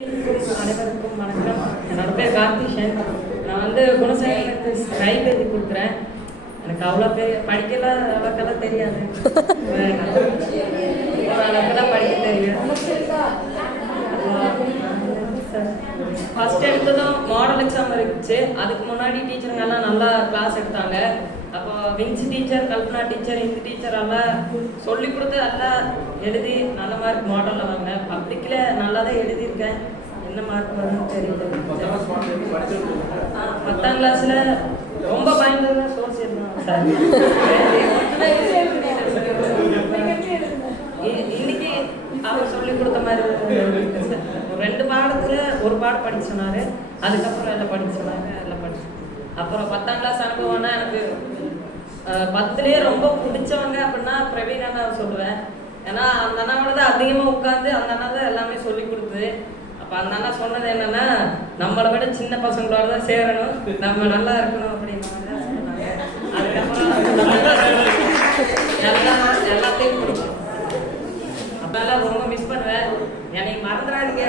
அனைவருக்கும் வணக்கம். என்னோட பேர் கார்த்திஷன் நான் வந்து குணசேகரத்து ஸ்கைப் எழுதி கொடுக்குறேன். எனக்கு அவ்வளோ பெரிய படிக்கலாம் அளவுக்கெல்லாம் தெரியாது. அளவுக்கெல்லாம் படிக்க தெரியும். ஃபர்ஸ்ட் எடுத்ததும் மாடல் எக்ஸாம் இருந்துச்சு. அதுக்கு முன்னாடி டீச்சருங்க எல்லாம் நல்லா கிளாஸ் எடுத்தாங்க. அப்போ வின்ஸ் டீச்சர் கல்பனா டீச்சர் இந்த டீச்சர் எல்லாம் சொல்லி கொடுத்து எல்லாம் எழுதி மார்க் மாடலில் வாங்கினேன் பப்ளிக்கில் நல்லா தான் எழுதியிருக்கேன். என்ன மார்க் வரும்னு தெரியல. பத்தாம் கிளாஸ்ல ரொம்ப பயந்தது சோசியல் தான் சார். இ- இன்னைக்கு அவர் சொல்லி கொடுத்த மாதிரி ரெண்டு பாடத்துல ஒரு பாடம் படிக்க சொன்னாரு. அதுக்கப்புறம் எல்லாம் படிக்க சொன்னாங்க எல்லாம் படிச்சு. அப்புறம் பத்தாம் கிளாஸ் அனுபவம்னா எனக்கு பத்துலயே ரொம்ப பிடிச்சவங்க அப்படின்னா பிரவீன் அண்ணா சொல்லுவேன். ஏன்னா அந்த அண்ணாவோட தான் அதிகமாக உட்காந்து அந்த அண்ணா தான் எல்லாமே சொல்லி கொடுத்தது. அப்போ அந்த அண்ணா சொன்னது என்னன்னா நம்மளை விட சின்ன பசங்களோட தான் சேரணும். நம்ம நல்லா இருக்கணும். அப்படின்னு சொன்னாங்க. அதுக்கப்புறம் எல்லாம் எல்லாத்தையும் பிடிக்கும் அப்பெல்லாம் ரொம்ப மிஸ் பண்ணுவேன். என்னை மறந்துடாதீங்க.